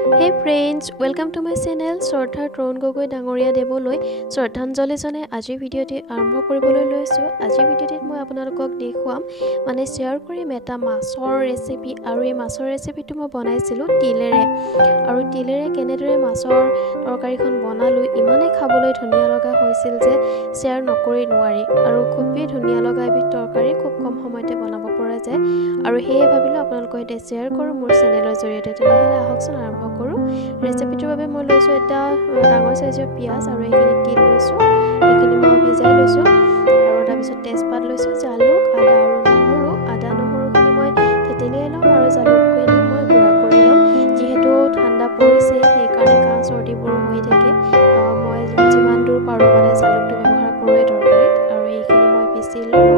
Hey friends, welcome to my channel. Shortha Tron Gogoi Dangoria Deboloi Shorthanjali jane আজি ভিডিওটি আৰম্ভ কৰিবলৈ লৈছো। আজি ভিডিওটিত মই আপোনালোকক দেখুৱাম মানে শেয়াৰ কৰিম এটা মাছৰ ৰেচিপি আৰু এই মাছৰ ৰেচিপিটো মই বনাইছিলো তিলেৰে আৰু তিলেৰে কেনেদৰে মাছৰ তৰকাৰীখন বনালো ইমানে খাবলৈ ধুনীয়া লগা হৈছিল যে শেয়াৰ নকৰি নোৱাৰি আৰু খুবেই ধুনীয়া লগা এই তৰকাৰী খুব কম সময়তে বনাব পৰা যায় আৰু হেয়ে ভাবিলো আপোনালোকৰ সৈতে শেয়াৰ কৰো মোৰ চেনেলৰ জৰিয়তে। তেনেহলে আহকচোন আৰম্ভ কৰো। ৰেচিপিটোৰ বাবে মই লৈছো এটা ডাঙৰ সাইজৰ পিয়াজ আৰু এইখিনি তিল লৈছো, এইখিনি মই ভিজাই লৈছো আৰু তাৰ পিছত তেজপাত লৈছো, জালুক, আদা আৰু নহৰু। আদা নহৰুখিনি মই থেতেলিয়াই লম আৰু জালুকখিনি মই গুড়া কৰি লম। যেহেতু ঠাণ্ডা পৰিছে সেইকাৰণে কাহ চৰ্দিবোৰ হৈ থাকে, মই যিমান দূৰ পাৰো মানে জালুকটো ব্যৱহাৰ কৰোৱে তৰকাৰীত। আৰু এইখিনি মই পিচি ললো,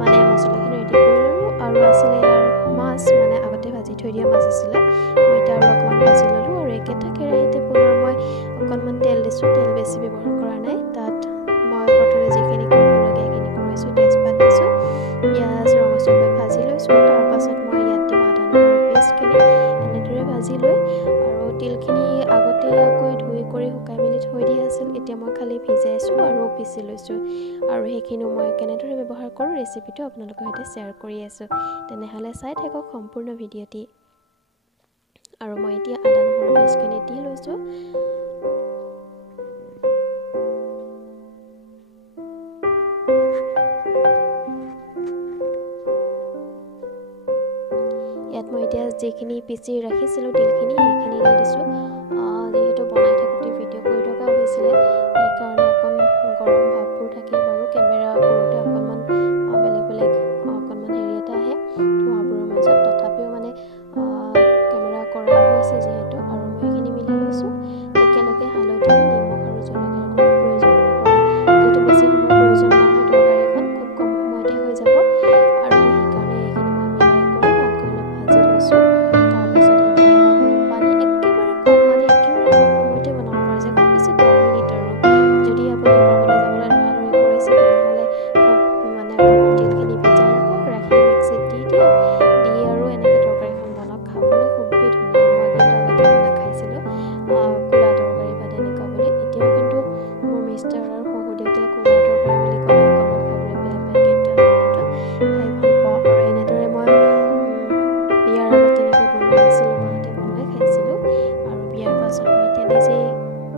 মানে মছলাখিনি ৰেডি কৰি ললো আৰু আছিলে ইয়াৰ মাছ, মানে আগতে ভাজি থৈ দিয়া মাছ আছিলে, মই এটা আৰু অকমান ভাজি ললো আৰু একেটা কেৰাহীতে পুনৰ মই অকণমান তেল দিছো, তেল বেছি ব্যৱহাৰ কৰা নাই। তাত মই প্ৰথমে যিখিনি কৰিবলগীয়া সেইখিনি কৰিছো, তেজপাত দিছো, পিঁয়াজ ৰঙচুৱাকৈ ভাজি লৈছো, তাৰ পাছত মই ইয়াত দিম আদা নহৰু পেষ্টখিনি এনেদৰে ভাজি লৈ আৰু তিলখিনি আগতীয়াকৈ ধুই কৰি শুকাই মেলি থৈ দিয়া আছিল, এতিয়া মই খালি ভিজাইছো আৰু পিচি লৈছো আৰু সেইখিনিও মই কেনেদৰে ব্যৱহাৰ কৰোঁ ৰেচিপিটো আপোনালোকৰ সৈতে শ্বেয়াৰ কৰি আছো। তেনেহলে চাই থাকক সম্পূৰ্ণ ভিডিঅ'টি। আৰু মই এতিয়া আদা নহৰু পেষ্টখিনি দি লৈছো। ইয়াত মই এতিয়া যিখিনি পিচি ৰাখিছিলো তিলখিনি সেইখিনি দি দিছো। যেহেতু বনাই থাকোঁতে ভিডিঅ' কৰি থকা হৈছিলে সেইকাৰণে অকণ গৰম ভাৱবোৰ থাকে বাৰু, কেমেৰা কৰোঁতে অকণমান বেলেগ বেলেগ অকণমান হেৰি এটা আহে ধোঁৱাবোৰৰ মাজত, তথাপিও মানে কেমেৰা কৰা হৈছে যিহেতু। আৰু মই এইখিনি মিলাই লৈছো একেলগে হালধি, নিমখ আৰু জলকীয়াৰ গুড়ি প্ৰয়োজন অনুসৰি, যিহেতু বেছি সময় প্ৰয়োজন নহয়, তৰকাৰীখন খুব কম সময়তে হৈ যাব আৰু সেইকাৰণে এইখিনি মই মিলাই কৰি ভালকৈ অলপ ভাজি লৈছো। তাৰপাছত ইয়াত ব্যৱহাৰ কৰিম পানী, একেবাৰে কম, মানে একেবাৰে কম সময়তে বনাব পৰা যায়, খুব বেছি 10 মিনিট। আৰু যদি আপুনি ক'ৰবালৈ যাবলৈ দৌৰা-দৌৰি কৰিছে তেনেহ'লে মানে অকণমান তিলখিনি ভিজাই ৰাখক, ৰাখি মিক্সিত দি দিয়ক, দি আৰু এনেকৈ তৰকাৰীখন বনাওক, খাবলৈ খুবেই ধুনীয়া। মই কিন্তু আগতে নাখাইছিলোঁ কোলা তৰকাৰী বা তেনেকুৱা বুলি, এতিয়াও কিন্তু মোৰ মিষ্টাৰ আৰু শহুৰ দেউতাই কোলা তৰকাৰী বুলি ক'লে অকণমান খাবলৈ বেয়া পায়, কিন্তু আমি কিন্তু খাই ভাল পাওঁ। আৰু এনেদৰে মই বিয়াৰ আগত তেনেকৈ বনোৱা নাছিলোঁ, মাহঁতে বনাই খাইছিলোঁ আৰু বিয়াৰ পাছত মই এতিয়া নিজেই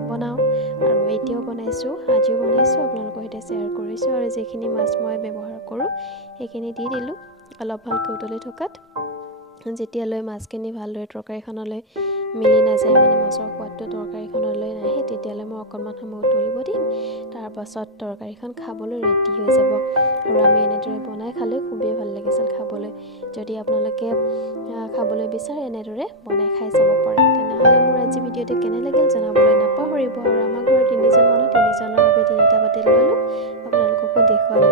বনাওঁ আৰু এতিয়াও বনাইছোঁ, আজিও বনাইছোঁ, আপোনালোকৰ সৈতে শ্বেয়াৰ কৰিছোঁ। আৰু যিখিনি মাছ মই ব্যৱহাৰ কৰোঁ সেইখিনি দি দিলোঁ অলপ ভালকৈ উতলি থকাত। যেতিয়ালৈ মাছখিনি ভালদৰে তৰকাৰীখনলৈ মিলি নাযায়, মানে মাছৰ সোৱাদটো তৰকাৰীখনলৈ নাহে, তেতিয়ালৈ মই অকণমান সময় উতলিব দিম। তাৰপাছত তৰকাৰীখন খাবলৈ ৰেডি হৈ যাব আৰু আমি এনেদৰে বনাই খালে খুবেই ভাল লাগিছিল খাবলৈ। যদি আপোনালোকে খাবলৈ বিচাৰে এনেদৰে বনাই খাই চাব পাৰে। তেনেহ'লে মোৰ আজি ভিডিঅ'টো কেনে লাগিল জনাবলৈ নাপাহৰিব। আৰু আমাৰ ঘৰৰ 3জন মানুহ, 3জনৰ বাবে 3টা বাতি ল'লোঁ, আপোনালোককো দেখুৱালোঁ।